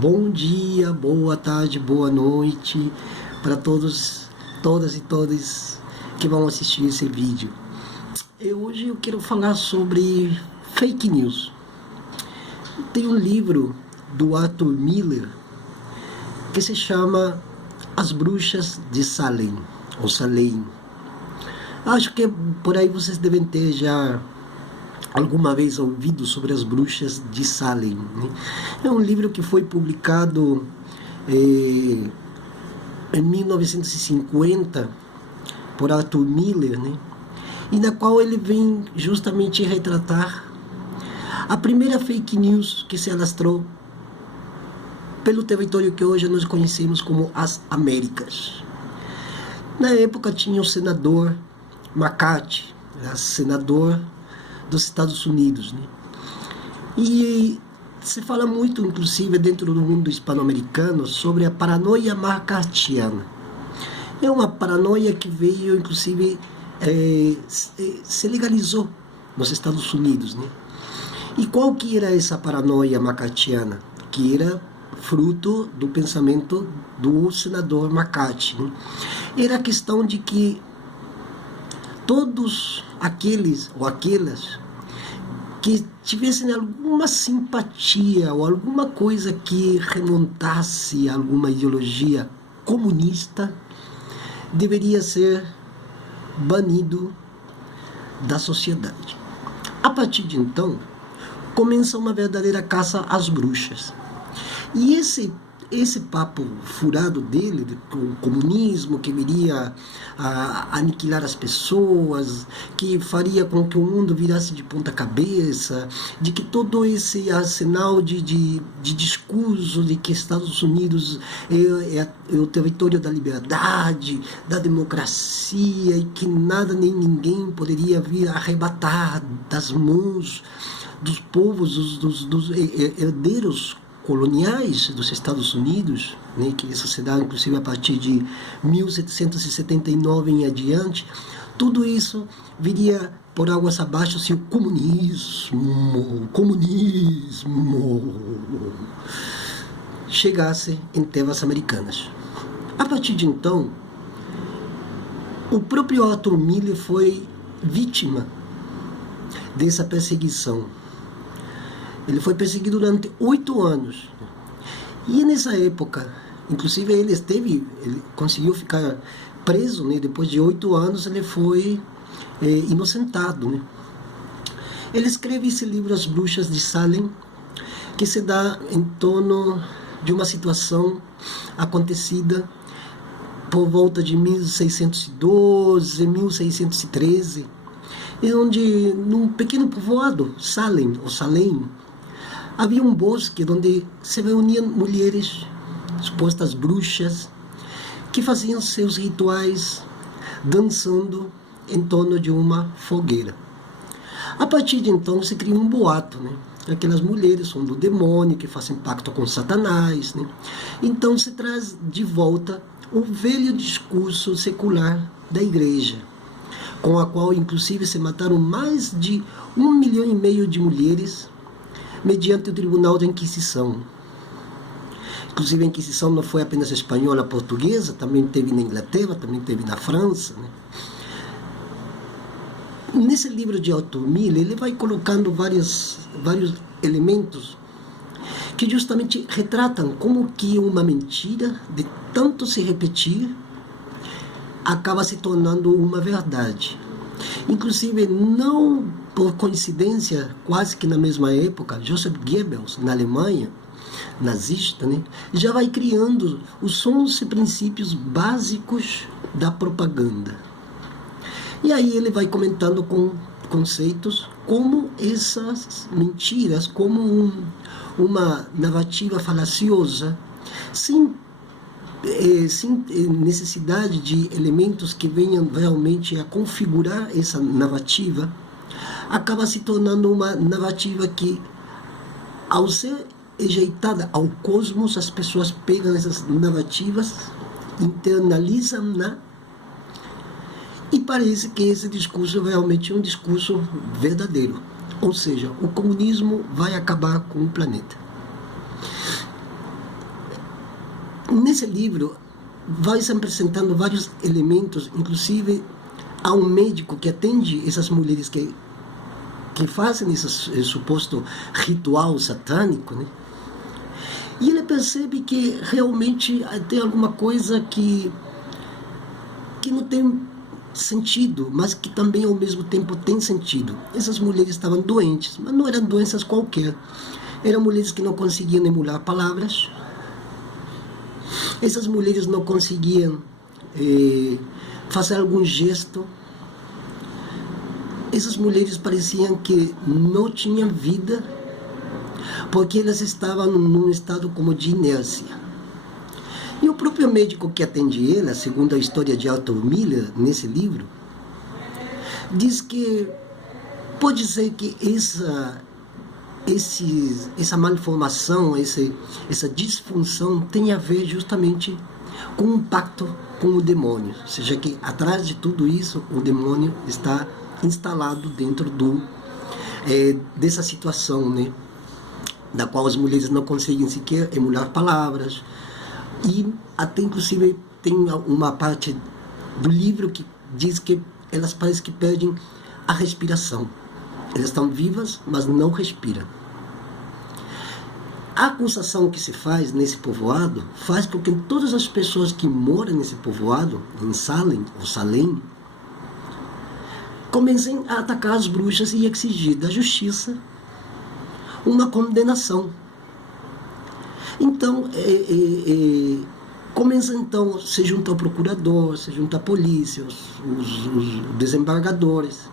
Bom dia, boa tarde, boa noite para todos, todas e todos que vão assistir esse vídeo. Hoje eu quero falar sobre fake news. Tem um livro do Arthur Miller que se chama As Bruxas de Salem, ou Salem. Acho que por aí vocês devem ter já alguma vez ouvido sobre as bruxas de Salem, né? É um livro que foi publicado em 1950 por Arthur Miller, né? E na qual ele vem justamente retratar a primeira fake news que se alastrou pelo território que hoje nós conhecemos como as Américas. Na época tinha o senador McCarthy, senador dos Estados Unidos, né? E se fala muito, inclusive, dentro do mundo hispano-americano, sobre a paranoia macartiana. É uma paranoia que veio, inclusive, se legalizou nos Estados Unidos, né? E qual que era essa paranoia macartiana? Que era fruto do pensamento do senador McCarthy, né? Era a questão de que todos aqueles ou aquelas que tivessem alguma simpatia ou alguma coisa que remontasse a alguma ideologia comunista deveria ser banido da sociedade. A partir de então, começa uma verdadeira caça às bruxas. E esse papo furado dele, com o comunismo que viria a aniquilar as pessoas, que faria com que o mundo virasse de ponta cabeça, de que todo esse arsenal de discurso de que Estados Unidos é o território da liberdade, da democracia, e que nada nem ninguém poderia vir arrebatar das mãos dos povos, dos herdeiros coloniais dos Estados Unidos, né, que isso se dá inclusive a partir de 1779 em adiante, tudo isso viria por águas abaixo se o comunismo chegasse em terras americanas. A partir de então, o próprio Arthur Miller foi vítima dessa perseguição. Ele foi perseguido durante 8 anos. E nessa época, inclusive ele conseguiu ficar preso, né? Depois de 8 anos ele foi inocentado, né? Ele escreve esse livro, As Bruxas de Salem, que se dá em torno de uma situação acontecida por volta de 1612, 1613, onde num pequeno povoado, Salem, ou Salem, havia um bosque onde se reuniam mulheres, supostas bruxas, que faziam seus rituais dançando em torno de uma fogueira. A partir de então se cria um boato, né? Aquelas mulheres são do demônio, que fazem pacto com Satanás, né? Então se traz de volta o velho discurso secular da igreja, com a qual inclusive se mataram mais de 1,5 milhão de mulheres mediante o Tribunal da Inquisição. Inclusive a Inquisição não foi apenas espanhola, portuguesa, também teve na Inglaterra, também teve na França, né? Nesse livro de Arthur Miller, ele vai colocando vários elementos que justamente retratam como que uma mentira, de tanto se repetir, acaba se tornando uma verdade. Inclusive, não por coincidência, quase que na mesma época, Joseph Goebbels, na Alemanha nazista, né, já vai criando os 11 princípios básicos da propaganda. E aí ele vai comentando com conceitos como essas mentiras, como uma narrativa falaciosa, sem necessidade de elementos que venham realmente a configurar essa narrativa, acaba se tornando uma narrativa que, ao ser ejeitada ao cosmos, as pessoas pegam essas narrativas, internalizam-na, e parece que esse discurso realmente é um discurso verdadeiro. Ou seja, o comunismo vai acabar com o planeta. Nesse livro, vai se apresentando vários elementos, inclusive há um médico que atende essas mulheres que fazem esse suposto ritual satânico, né? E ele percebe que realmente tem alguma coisa que não tem sentido, mas que também ao mesmo tempo tem sentido. Essas mulheres estavam doentes, mas não eram doenças qualquer. Eram mulheres que não conseguiam emular palavras. Essas mulheres não conseguiam fazer algum gesto. Essas mulheres pareciam que não tinham vida, porque elas estavam num estado como de inércia. E o próprio médico que atende ela, segundo a história de Arthur Miller, nesse livro, diz que pode ser que essa malformação, essa disfunção tenha a ver justamente com um pacto com o demônio. Ou seja, que atrás de tudo isso, o demônio está instalado dentro dessa situação, né? Da qual as mulheres não conseguem sequer emular palavras. E até inclusive tem uma parte do livro que diz que elas parecem que perdem a respiração. Elas estão vivas, mas não respiram. A acusação que se faz nesse povoado faz com que todas as pessoas que moram nesse povoado, em Salem ou Salem, comecem a atacar as bruxas e exigir da justiça uma condenação. Então, começa então, se junta ao procurador, se junta a polícia, os desembargadores,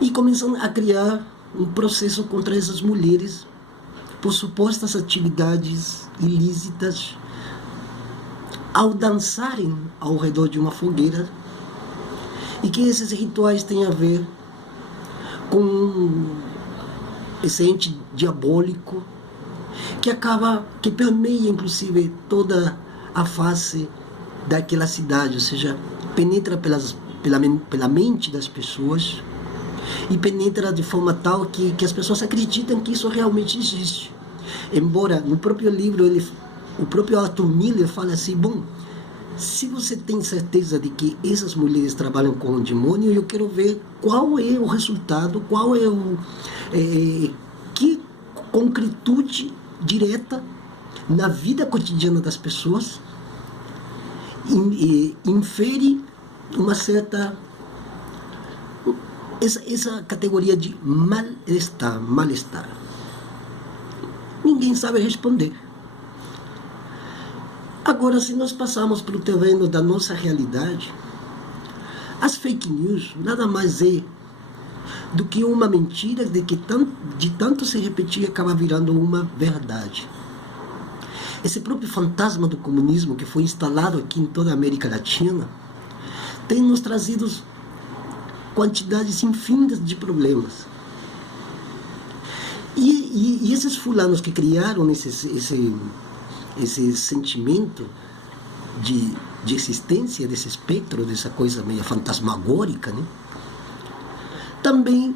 e começam a criar um processo contra essas mulheres por supostas atividades ilícitas ao dançarem ao redor de uma fogueira, e que esses rituais têm a ver com esse ente diabólico que permeia inclusive toda a face daquela cidade, ou seja, penetra pela mente das pessoas e penetra de forma tal que as pessoas acreditam que isso realmente existe. Embora no próprio livro o próprio Arthur Miller fala assim: bom, se você tem certeza de que essas mulheres trabalham com o demônio, eu quero ver qual é o resultado, qual é que concretude direta na vida cotidiana das pessoas infere uma certa essa categoria de mal-estar. Ninguém sabe responder. Agora, se nós passarmos para o terreno da nossa realidade, as fake news nada mais é do que uma mentira de tanto se repetir acaba virando uma verdade. Esse próprio fantasma do comunismo que foi instalado aqui em toda a América Latina tem nos trazido quantidades infinitas de problemas. E esses fulanos que criaram esse sentimento de existência desse espectro, dessa coisa meio fantasmagórica, né? Também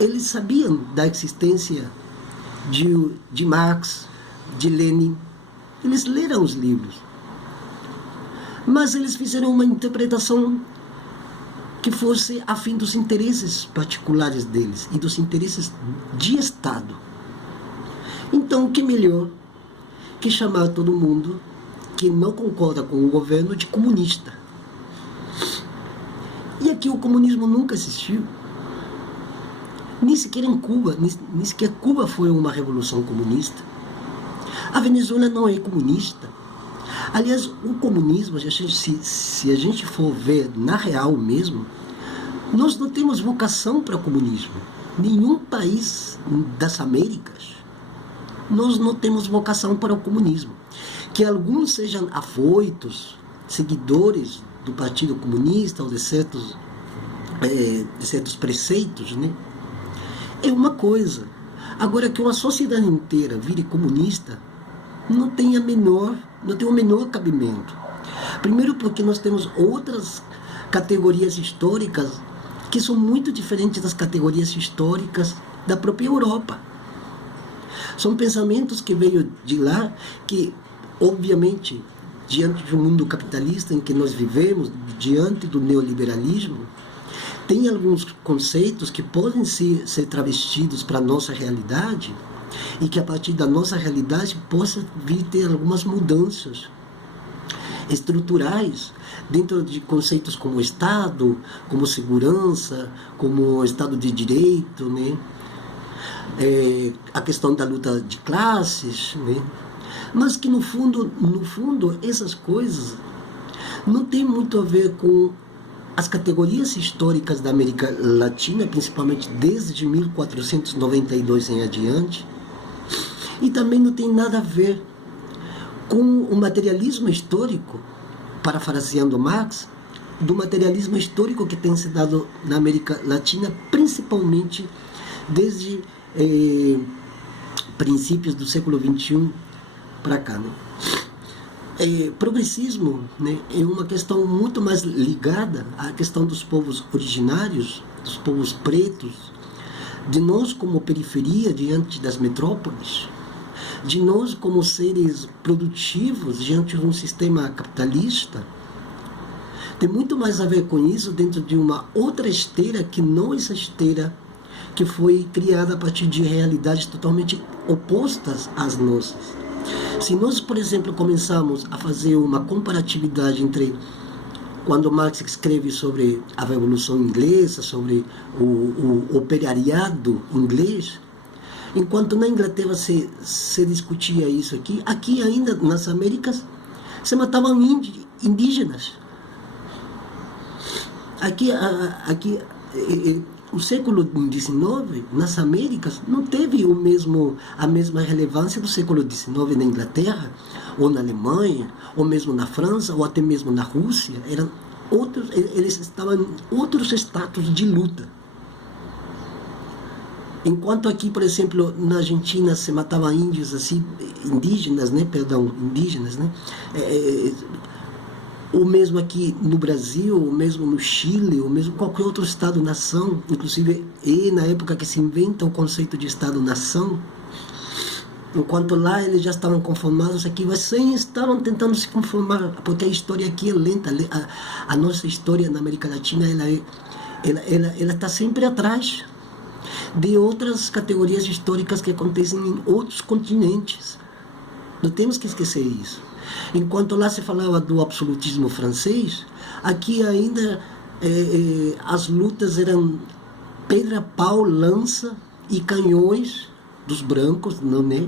eles sabiam da existência de Marx, de Lenin. Eles leram os livros, mas eles fizeram uma interpretação que fosse a fim dos interesses particulares deles e dos interesses de Estado. Então, que melhor que chamar todo mundo que não concorda com o governo de comunista? E aqui o comunismo nunca existiu. Nem sequer em Cuba, nem sequer Cuba foi uma revolução comunista. A Venezuela não é comunista. Aliás, o comunismo, se a gente for ver na real mesmo, nós não temos vocação para o comunismo. Nenhum país das Américas, nós não temos vocação para o comunismo. Que alguns sejam afoitos, seguidores do Partido Comunista ou de certos preceitos, né? É uma coisa. Agora, que uma sociedade inteira vire comunista não tem o menor cabimento. Primeiro porque nós temos outras categorias históricas que são muito diferentes das categorias históricas da própria Europa. São pensamentos que veio de lá, que obviamente diante de um mundo capitalista em que nós vivemos, diante do neoliberalismo, tem alguns conceitos que podem ser travestidos para a nossa realidade e que a partir da nossa realidade possa vir ter algumas mudanças estruturais dentro de conceitos como Estado, como segurança, como Estado de Direito, né? A questão da luta de classes, né? Mas que no fundo essas coisas não tem muito a ver com as categorias históricas da América Latina, principalmente desde 1492 em adiante, e também não tem nada a ver com o materialismo histórico, parafraseando Marx, do materialismo histórico que tem se dado na América Latina, principalmente desde princípios do século XXI para cá, né? Progressismo, né, é uma questão muito mais ligada à questão dos povos originários, dos povos pretos, de nós como periferia diante das metrópoles, de nós como seres produtivos diante de um sistema capitalista. Tem muito mais a ver com isso dentro de uma outra esteira que não essa esteira que foi criada a partir de realidades totalmente opostas às nossas. Se nós, por exemplo, começarmos a fazer uma comparatividade entre quando Marx escreve sobre a Revolução Inglesa, sobre o operariado inglês, enquanto na Inglaterra se discutia isso aqui ainda nas Américas se matavam indígenas. Aqui o século XIX, nas Américas, não teve a mesma relevância do século XIX na Inglaterra, ou na Alemanha, ou mesmo na França, ou até mesmo na Rússia. Eles estavam em outros status de luta. Enquanto aqui, por exemplo, na Argentina se matavam índios, assim, indígenas, né? Ou mesmo aqui no Brasil, ou mesmo no Chile, ou mesmo qualquer outro Estado-nação, inclusive na época que se inventa o conceito de Estado-nação, enquanto lá eles já estavam conformados, aqui vocês estavam tentando se conformar, porque a história aqui é lenta, a nossa história na América Latina ela está sempre atrás de outras categorias históricas que acontecem em outros continentes. Não temos que esquecer isso. Enquanto lá se falava do absolutismo francês, aqui ainda as lutas eram pedra, pau, lança e canhões dos brancos, não é?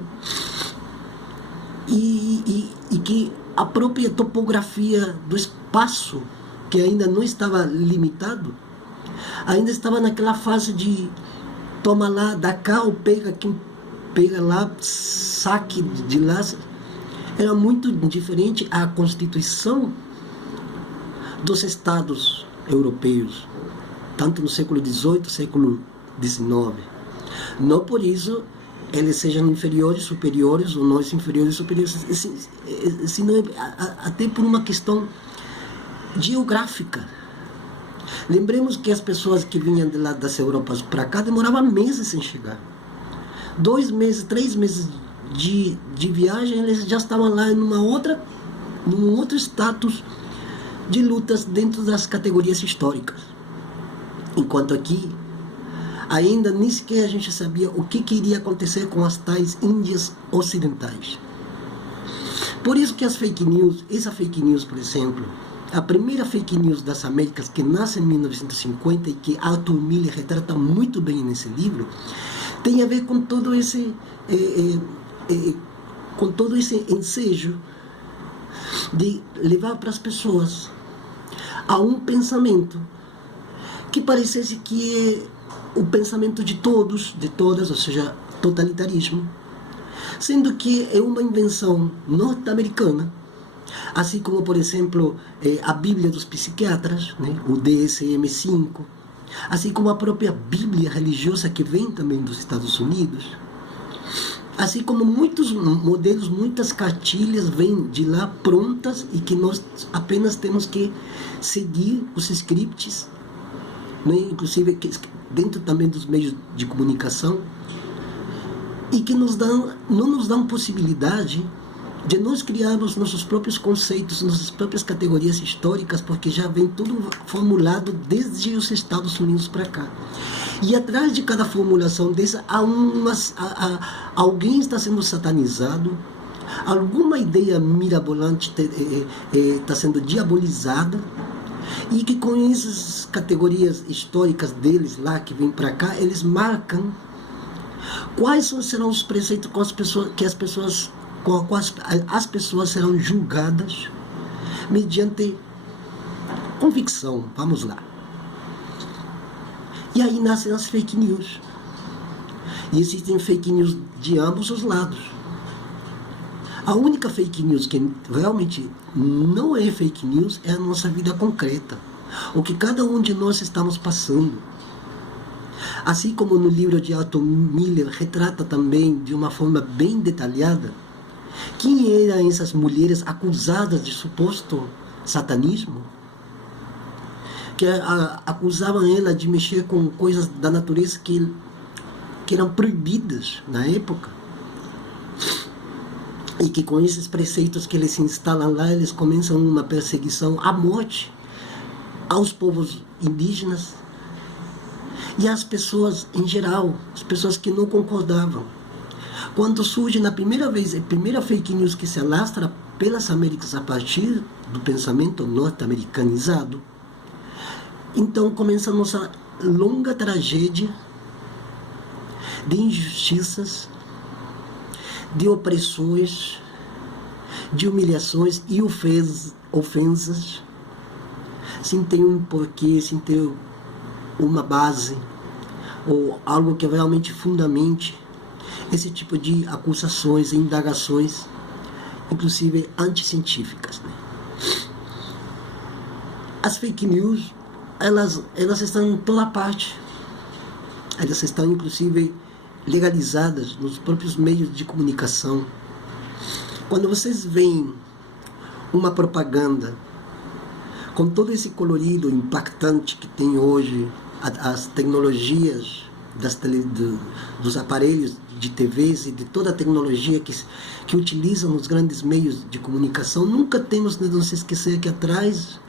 E que a própria topografia do espaço, que ainda não estava limitado, ainda estava naquela fase de toma lá, dá cá, ou pega quem pega lá, saque de lá. Era muito diferente à Constituição dos Estados europeus, tanto no século XVIII, século XIX. Não por isso eles sejam inferiores, superiores, ou nós inferiores, superiores, senão até por uma questão geográfica. Lembremos que as pessoas que vinham de lá das Europas para cá demoravam meses em chegar. 2 meses, 3 meses de viagem, eles já estavam lá num outro status de lutas dentro das categorias históricas. Enquanto aqui, ainda nem sequer a gente sabia o que iria acontecer com as tais Índias Ocidentais. Por isso que as fake news, essa fake news, por exemplo, a primeira fake news das Américas, que nasce em 1950 e que Arthur Miller retrata muito bem nesse livro, tem a ver com todo esse ensejo de levar para as pessoas a um pensamento que parecesse que é o pensamento de todos, de todas, ou seja, totalitarismo, sendo que é uma invenção norte-americana, assim como, por exemplo, a Bíblia dos psiquiatras, né, o DSM-5, assim como a própria Bíblia religiosa que vem também dos Estados Unidos, assim como muitos modelos, muitas cartilhas vêm de lá prontas e que nós apenas temos que seguir os scripts, né, inclusive dentro também dos meios de comunicação, e que não nos dão possibilidade de nós criarmos nossos próprios conceitos, nossas próprias categorias históricas, porque já vem tudo formulado desde os Estados Unidos para cá. E atrás de cada formulação dessa, alguém está sendo satanizado, alguma ideia mirabolante está sendo diabolizada, e que com essas categorias históricas deles lá, que vêm para cá, eles marcam serão os preceitos com as pessoas as pessoas serão julgadas mediante convicção. Vamos lá. E aí nascem as fake news. E existem fake news de ambos os lados. A única fake news que realmente não é fake news é a nossa vida concreta. O que cada um de nós estamos passando. Assim como no livro de Arthur Miller retrata também de uma forma bem detalhada quem eram essas mulheres acusadas de suposto satanismo, que acusavam ela de mexer com coisas da natureza que eram proibidas na época, e que com esses preceitos que eles instalam lá, eles começam uma perseguição à morte aos povos indígenas e às pessoas em geral, as pessoas que não concordavam. Quando surge na primeira vez, a primeira fake news que se alastra pelas Américas a partir do pensamento norte-americanizado, então começa a nossa longa tragédia de injustiças, de opressões, de humilhações e ofensas, sem ter um porquê, sem ter uma base, ou algo que realmente fundamente esse tipo de acusações e indagações, inclusive anticientíficas. As fake news, elas estão em toda parte. Elas estão, inclusive, legalizadas nos próprios meios de comunicação. Quando vocês veem uma propaganda com todo esse colorido impactante que tem hoje, as tecnologias dos aparelhos de TVs e de toda a tecnologia que utilizam os grandes meios de comunicação, nunca temos de não se esquecer que atrás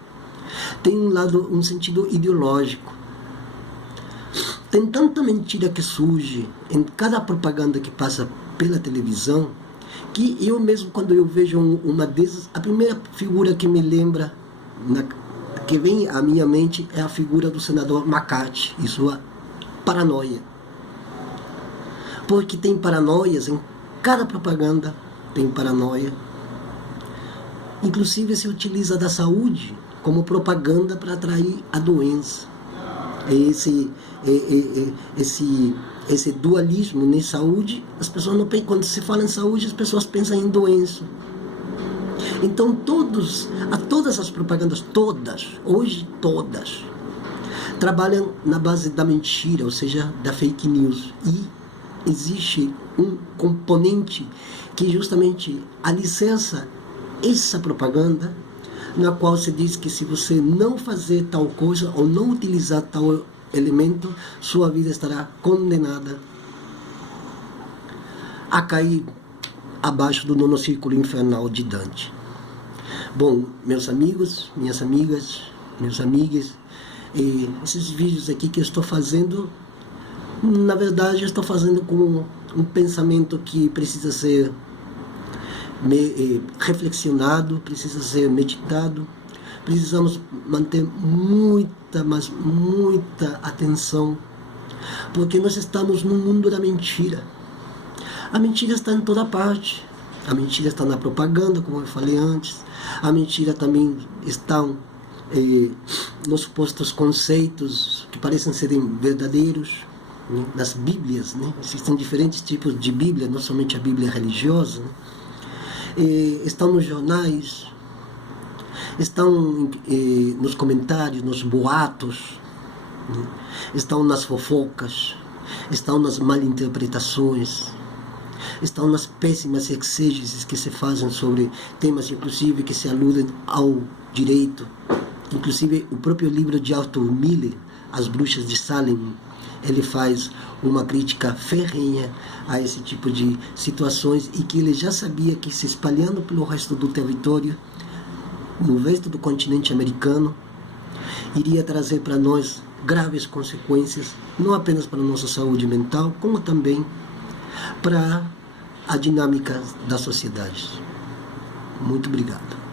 tem um sentido ideológico. Tem tanta mentira que surge em cada propaganda que passa pela televisão, que eu mesmo, quando eu vejo uma dessas, a primeira figura que me lembra, que vem à minha mente, é a figura do senador McCarthy e sua paranoia. Porque tem paranoias em cada propaganda, tem paranoia. Inclusive se utiliza da saúde como propaganda para atrair a doença. Esse dualismo na saúde, as pessoas não pensam, quando se fala em saúde, as pessoas pensam em doença. Então todas as propagandas, hoje todas, trabalham na base da mentira, ou seja, da fake news. E existe um componente que justamente alicerça essa propaganda, na qual se diz que se você não fazer tal coisa ou não utilizar tal elemento, sua vida estará condenada a cair abaixo do nono círculo infernal de Dante. Bom, meus amigos, minhas amigas, meus amigos, esses vídeos aqui que eu estou fazendo, na verdade eu estou fazendo com um pensamento que precisa ser reflexionado, precisa ser meditado. Precisamos manter muita, mas muita atenção, porque nós estamos no mundo da mentira. A mentira está em toda parte. A mentira está na propaganda, como eu falei antes. A mentira também está nos supostos conceitos que parecem serem verdadeiros, né, das Bíblias, né? Existem diferentes tipos de Bíblia, não somente a Bíblia religiosa, né? Estão nos jornais, estão nos comentários, nos boatos, né? Estão nas fofocas, estão nas malinterpretações, estão nas péssimas exegeses que se fazem sobre temas, inclusive, que se aludem ao direito. Inclusive, o próprio livro de Arthur Miller, As Bruxas de Salem, ele faz uma crítica ferrenha a esse tipo de situações e que ele já sabia que se espalhando pelo resto do território, no resto do continente americano, iria trazer para nós graves consequências, não apenas para a nossa saúde mental, como também para a dinâmica da sociedade. Muito obrigado.